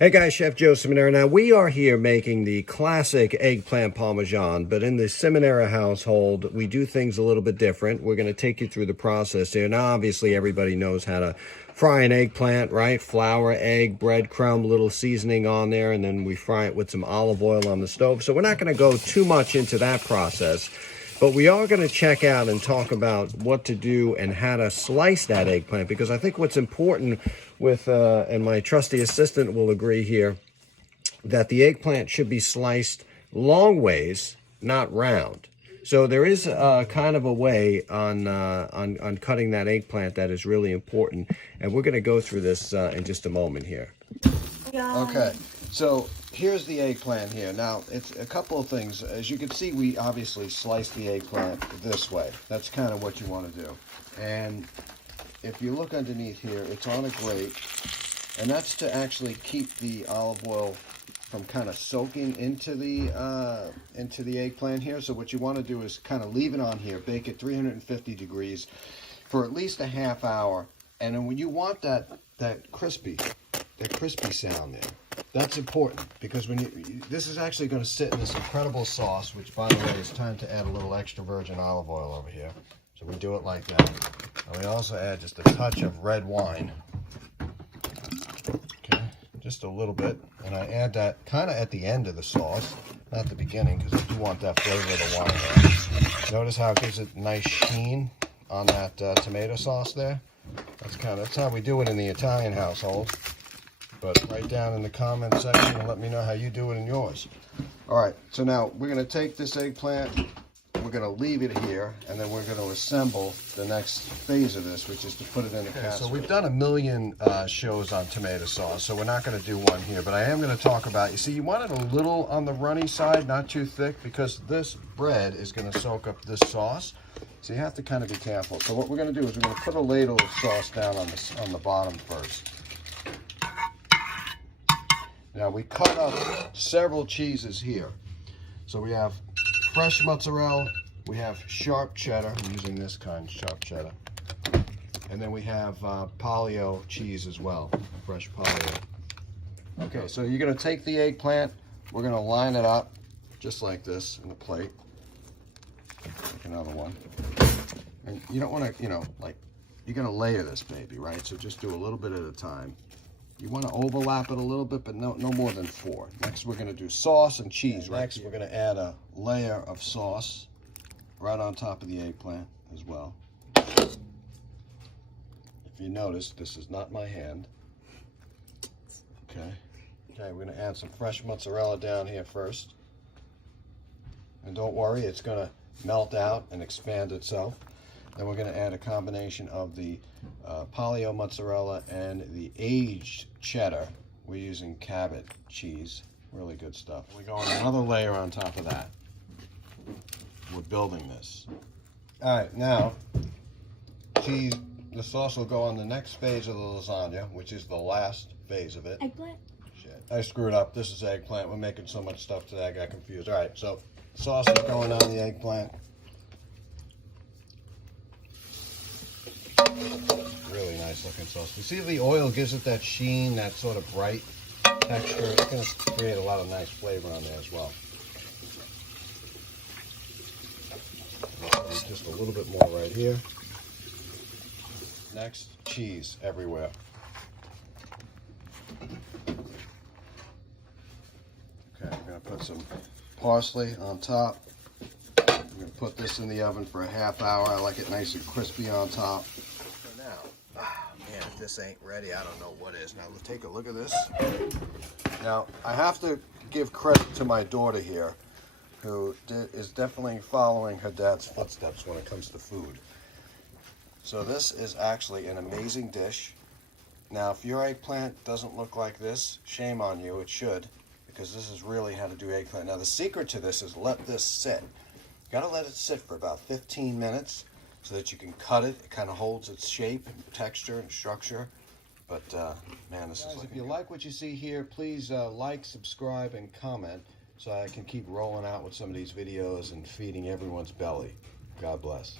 Hey guys, Chef Joe Ciminera. Now we are here making the classic eggplant parmesan, but in the Ciminera household, we do things a little bit different. We're going to take you through the process here. Now obviously everybody knows how to fry an eggplant, right? Flour, egg, breadcrumb, little seasoning on there, and then we fry it with some olive oil on the stove. So we're not going to go too much into that process. But we are going to check out and talk about what to do and how to slice that eggplant, because I think what's important with, and my trusty assistant will agree here, that the eggplant should be sliced long ways, not round. So there is kind of a way on cutting that eggplant that is really important, and we're going to go through this in just a moment here. Okay, so here's the eggplant here. Now, it's a couple of things. As you can see, we obviously slice the eggplant this way. That's kind of what you want to do. And if you look underneath here, it's on a grate, and that's to actually keep the olive oil from kind of soaking into the eggplant here. So what you want to do is kind of leave it on here, bake it 350 degrees for at least a half hour, and then when you want that crispy sound there, that's important, because when this is actually going to sit in this incredible sauce, which by the way, it's time to add a little extra virgin olive oil over here. So we do it like that. And we also add just a touch of red wine. Okay, just a little bit. And I add that kind of at the end of the sauce, not the beginning, because I do want that flavor of the wine there. Notice how it gives it a nice sheen on that tomato sauce there. That's how we do it in the Italian household. But write down in the comment section and let me know how you do it in yours. All right, so now we're going to take this eggplant, we're going to leave it here, and then we're going to assemble the next phase of this, which is to put it in a casserole. So we've done a million shows on tomato sauce, so we're not going to do one here, but I am going to talk about, you see, you want it a little on the runny side, not too thick, because this bread is going to soak up this sauce. So you have to kind of be careful. So what we're going to do is we're going to put a ladle of sauce down on the bottom first. Now we cut up several cheeses here. So we have fresh mozzarella, we have sharp cheddar, I'm using this kind, sharp cheddar. And then we have Polio cheese as well, fresh Polio. Okay, so you're gonna take the eggplant, we're gonna line it up just like this in the plate. Take another one. And you don't wanna, like, you're gonna layer this baby, right? So just do a little bit at a time. You want to overlap it a little bit, but no more than 4. Next, we're going to do sauce and cheese. Next, we're going to add a layer of sauce right on top of the eggplant as well. If you notice, this is not my hand. Okay, we're going to add some fresh mozzarella down here first. And don't worry, it's going to melt out and expand itself. Then we're going to add a combination of the Polio mozzarella and the aged cheddar. We're using Cabot cheese. Really good stuff. We go on another layer on top of that. We're building this. All right, now cheese. The sauce will go on the next phase of the lasagna, which is the last phase of it. Eggplant? Shit, I screwed up. This is eggplant. We're making so much stuff today, I got confused. All right, so sauce is going on the eggplant. Really nice looking sauce. You see the oil gives it that sheen, that sort of bright texture. It's going to create a lot of nice flavor on there as well. Just a little bit more right here. Next, cheese everywhere. Okay, I'm going to put some parsley on top. I'm going to put this in the oven for a half hour. I like it nice and crispy on top. Now, man, if this ain't ready, I don't know what is. Now, let's take a look at this. Now, I have to give credit to my daughter here, who is definitely following her dad's footsteps when it comes to food. So this is actually an amazing dish. Now, if your eggplant doesn't look like this, shame on you, it should, because this is really how to do eggplant. Now, the secret to this is let this sit. You gotta let it sit for about 15 minutes so that you can cut it. It kind of holds its shape and texture and structure. But man, this is like... If you like what you see here, please like, subscribe, and comment so I can keep rolling out with some of these videos and feeding everyone's belly. God bless.